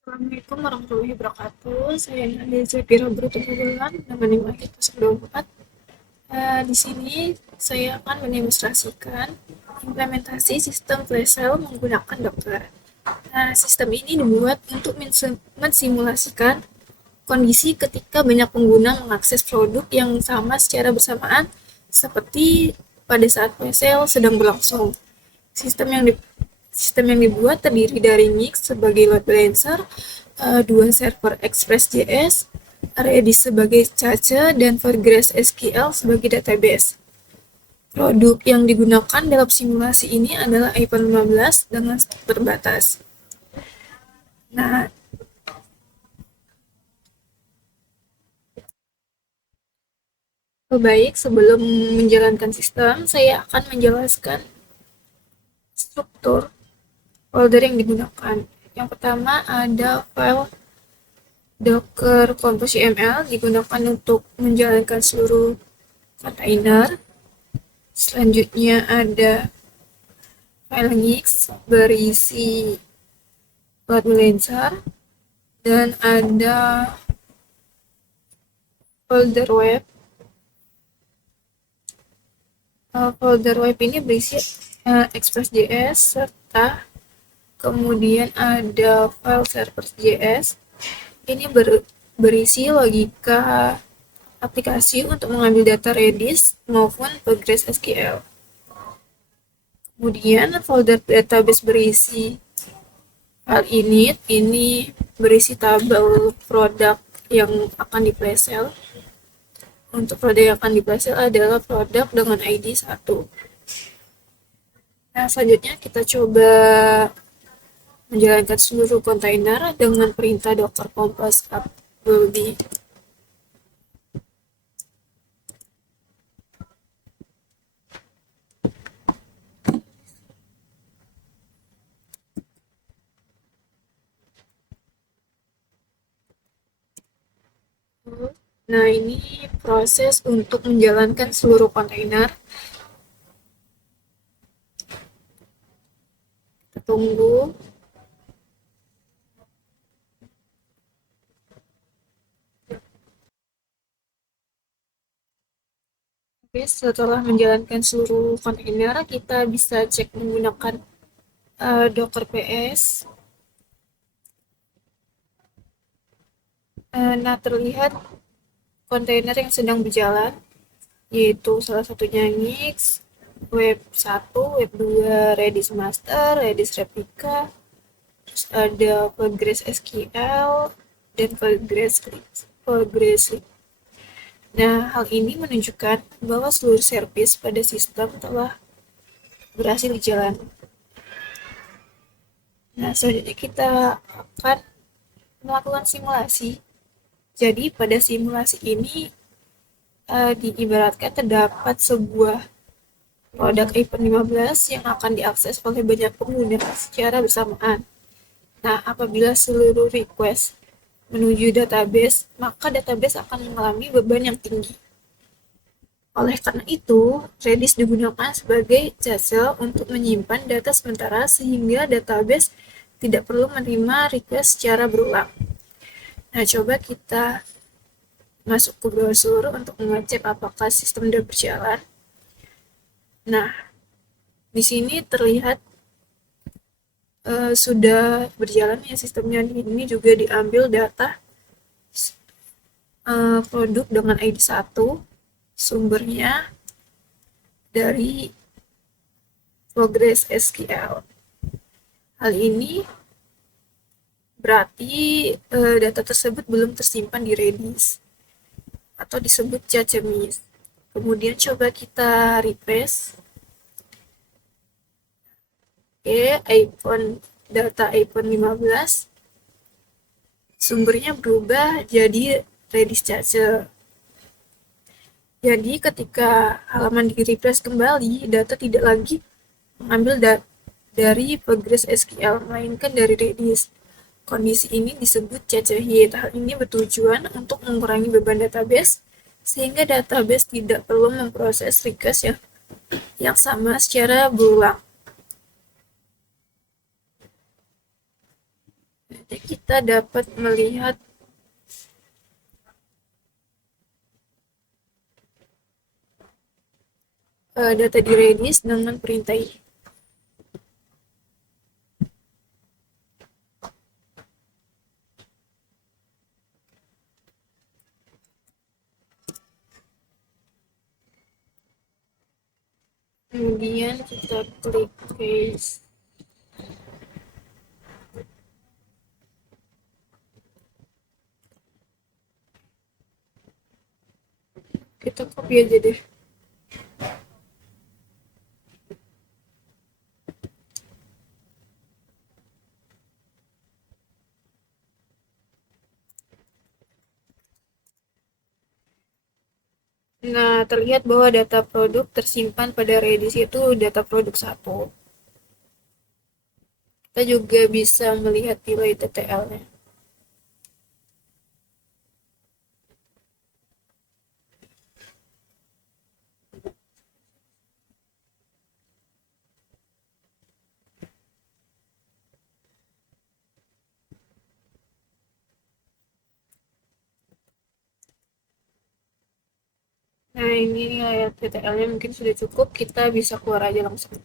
Assalamualaikum warahmatullahi wabarakatuh. Saya Nadia Zafira Brutubulan dengan NIM IT 124. Di sini saya akan mendemonstrasikan implementasi sistem flash sale menggunakan Docker. Sistem ini dibuat untuk mensimulasikan kondisi ketika banyak pengguna mengakses produk yang sama secara bersamaan seperti pada saat flash sale sedang berlangsung. Sistem yang di Sistem yang dibuat terdiri dari Nix sebagai load balancer, dua server Express.js, Redis sebagai cache, dan Postgres SQL sebagai database. Produk yang digunakan dalam simulasi ini adalah iPhone 15 dengan stok terbatas. Nah, baik sebelum menjalankan sistem, saya akan menjelaskan struktur folder yang digunakan. Yang pertama ada file Docker Compose YAML digunakan untuk menjalankan seluruh kontainer. Selanjutnya ada file Nix berisi load balancer dan ada folder web. Folder web ini berisi Express.js serta kemudian ada file server.js. Ini berisi logika aplikasi untuk mengambil data Redis maupun PostgreSQL. Kemudian folder database berisi file init, ini berisi tabel produk yang akan di flash sale. Untuk produk yang akan di flash sale adalah produk dengan ID 1. Nah, selanjutnya kita coba menjalankan seluruh kontainer dengan perintah docker compose upbuilding. Nah, ini proses untuk menjalankan seluruh kontainer. Kita tunggu. Oke, setelah menjalankan seluruh kontainer, kita bisa cek menggunakan Docker PS. Nah, terlihat kontainer yang sedang berjalan, yaitu salah satunya Nix, web 1, web 2, Redis Master, Redis Replica, terus ada Postgres SQL, dan Postgres. Nah, hal ini menunjukkan bahwa seluruh service pada sistem telah berhasil dijalankan. Nah, selanjutnya kita akan melakukan simulasi. Jadi, pada simulasi ini diibaratkan terdapat sebuah produk iPhone 15 yang akan diakses oleh banyak pengguna secara bersamaan. Nah, apabila seluruh request menuju database, maka database akan mengalami beban yang tinggi. Oleh karena itu, Redis digunakan sebagai cache untuk menyimpan data sementara sehingga database tidak perlu menerima request secara berulang. Nah, coba kita masuk ke browser untuk mengecek apakah sistem sudah berjalan. Nah, di sini terlihat sudah berjalan ya sistemnya. Ini juga diambil data produk dengan ID 1, sumbernya dari Progress SQL. Hal ini berarti data tersebut belum tersimpan di Redis atau disebut cache miss. Kemudian coba kita refresh. Oke, data iPhone 15 sumbernya berubah jadi Redis cache. Jadi ketika halaman di refresh kembali, data tidak lagi mengambil dari Progress SQL, melainkan dari Redis. Kondisi ini disebut cache hit. Hal ini bertujuan untuk mengurangi beban database, sehingga database tidak perlu memproses request yang sama secara berulang. Jadi kita dapat melihat data di Redis dengan perintah ini. Kemudian kita klik paste. Kita copy aja deh. Nah, terlihat bahwa data produk tersimpan pada Redis itu data produk 1. Kita juga bisa melihat nilai TTL-nya. Nah, ini nilai TTL-nya mungkin sudah cukup, kita bisa keluar aja langsung.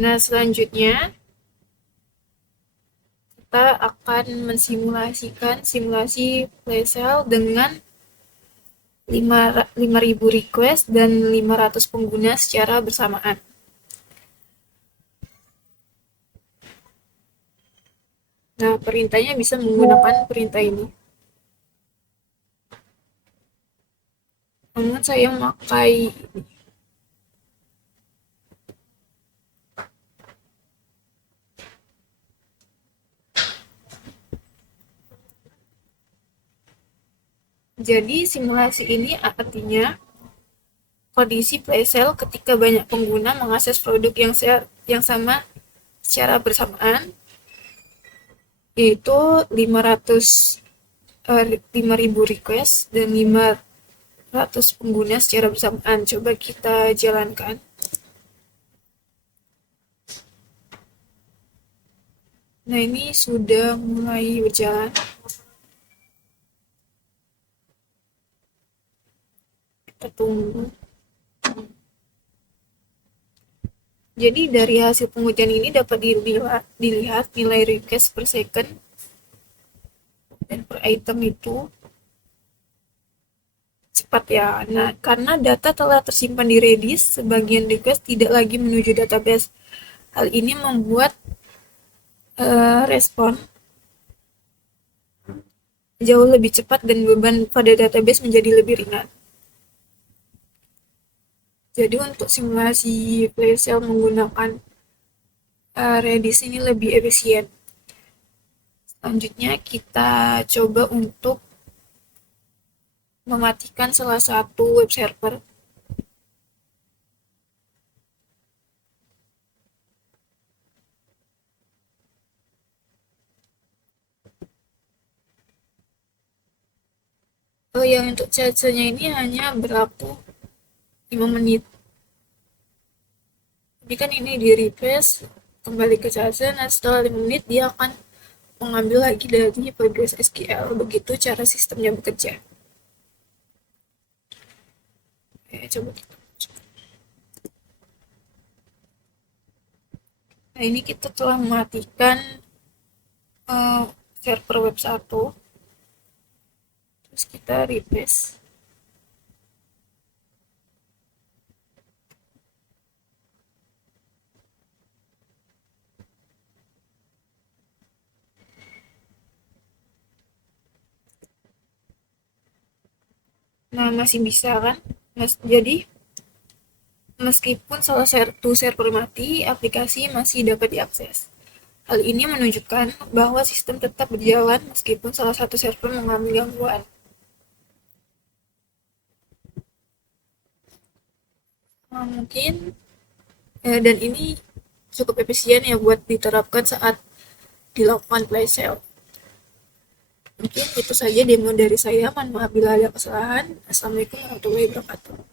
Nah, selanjutnya kita akan mensimulasikan simulasi Playsale dengan 5.000 request dan 500 pengguna secara bersamaan. Nah, perintahnya bisa menggunakan perintah ini. Namun saya memakai jadi simulasi ini artinya kondisi Playsale ketika banyak pengguna mengakses produk yang sama secara bersamaan, yaitu 5.000 request dan 500 pengguna secara bersamaan. Coba kita jalankan. Nah, ini sudah mulai berjalan. Kita tunggu. Jadi dari hasil pengujian ini dapat dilihat nilai request per second dan per item itu cepat ya. Nah, karena data telah tersimpan di Redis, sebagian request tidak lagi menuju database. Hal ini membuat respon jauh lebih cepat dan beban pada database menjadi lebih ringan. Jadi untuk simulasi Playsale menggunakan Redis ini lebih efisien. Selanjutnya kita coba untuk mematikan salah satu web server. Oh, yang untuk charge-nya ini hanya berlaku 5 menit. Jadi kan ini di refresh kembali ke charge, nah setelah 5 menit dia akan mengambil lagi dari Progress SQL. Begitu cara sistemnya bekerja. Oke, coba kita. Nah, ini kita telah mematikan server web 1. Terus kita refresh. Nah, masih bisa kan? Jadi, meskipun salah satu server mati, aplikasi masih dapat diakses. Hal ini menunjukkan bahwa sistem tetap berjalan meskipun salah satu server mengalami gangguan. Nah, mungkin dan ini cukup efisien ya buat diterapkan saat dilakukan play sale. Mungkin itu saja demo dari saya. Mohon maaf bila ada kesalahan. Assalamualaikum warahmatullahi wabarakatuh.